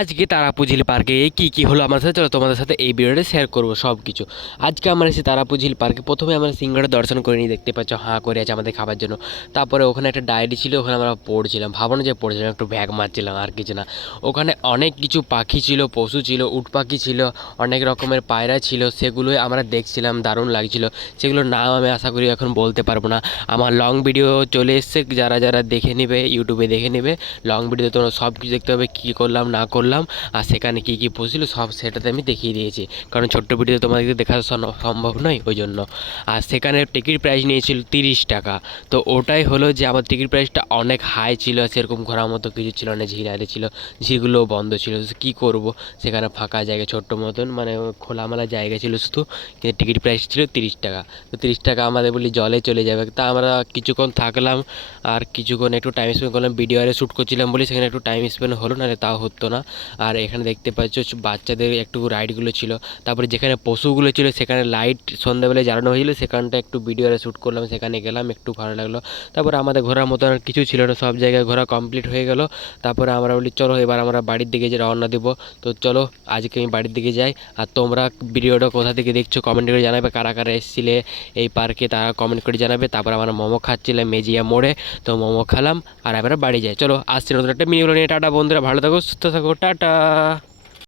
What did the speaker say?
আজকে তারাপুঝিল পার্কে কি হলো আমার সাথে, চলো তোমাদের সাথে এই ভিডিওটা শেয়ার করবো সব কিছু। আজকে আমরা এসে তারাপুঝিল পার্কে প্রথমে আমরা সিংহটা দর্শন করে নিয়ে দেখতে পাচ্ছ হাঁ করে আছে আমাদের খাবার জন্য। তারপরে ওখানে একটা ডায়েরি ছিল, ওখানে আমরা পড়ছিলাম, ভাবো না যে পড়ছিলাম, একটু ব্যাগ মারছিলাম আর কিছু না। ওখানে অনেক কিছু পাখি ছিল, পশু ছিল, উট পাখি ছিল, অনেক রকমের পায়রা ছিল, সেগুলোই আমরা দেখছিলাম, দারুণ লাগছিল। সেগুলোর নাম আমি আশা করি এখন বলতে পারবো না। আমার লং ভিডিও চলে এসছে, যারা যারা দেখে নেবে ইউটিউবে দেখে নেবে। লং ভিডিওতে তোমরা সব কিছু দেখতে হবে, কী করলাম না করলাম, আর সেখানে কী কী পড়ছিল সব সেটাতে আমি দেখিয়ে দিয়েছি। কারণ ছোট্ট ভিডিওতে তোমাদেরকে দেখা সম্ভব নয়, ওই জন্য। আর সেখানে টিকিট প্রাইস নিয়েছিল 30 টাকা। তো ওটাই হলো যে আমার টিকিট প্রাইসটা অনেক হাই ছিল, সেরকম ঘোরার মতো কিছু ছিল না, ঝিল আরে ছিল, ঝিলগুলোও বন্ধ ছিল। কী করবো, সেখানে ফাঁকা জায়গা ছোট্ট মতন মানে খোলামেলা জায়গা ছিল শুধু, কিন্তু টিকিট প্রাইস ছিল 30 টাকা। তো 30 টাকা আমাদের বলি জলে চলে যাবে। তা আমরা কিছুক্ষণ থাকলাম, আর কিছুক্ষণ একটু টাইম স্পেন্ড করলাম, ভিডিও আরে শ্যুট করছিলাম বলে সেখানে একটু টাইম স্পেন্ড হলো, না তাও হতো না। আর এখানে দেখতে পাচ্ছ বাচ্চাদের একটু রাইডগুলো ছিল। তারপরে যেখানে পশুগুলো ছিল সেখানে লাইট সন্ধ্যাবেলায় জ্বালানো হয়েছিল, সেখানটা একটু ভিডিও আরে শ্যুট করলাম, সেখানে গেলাম, একটু ভালো লাগলো। তারপরে আমাদের ঘোরার মতো আর কিছু ছিল না, সব জায়গায় ঘোরা কমপ্লিট হয়ে গেল। তারপরে আমরা বলি চলো এবার আমরা বাড়ির দিকে যে রওনা দেবো। তো চলো আজকে আমি বাড়ির দিকে যাই। আর তোমরা ভিডিওটা কোথা থেকে দেখছো কমেন্ট করে জানাবে, কারা কারা এসেছিলে এই পার্কে তারা কমেন্ট করে জানাবে। তারপর আমরা মোমো খাচ্ছিলাম মেজিয়া মোড়ে, তো মোমো খেলাম আর আমরা বাড়ি যাই। চলো আসছি নতুন একটা মিনি নিয়ে। টাটা বন্ধুরা, ভালো থাকো, সুস্থ থাকো, টাটা।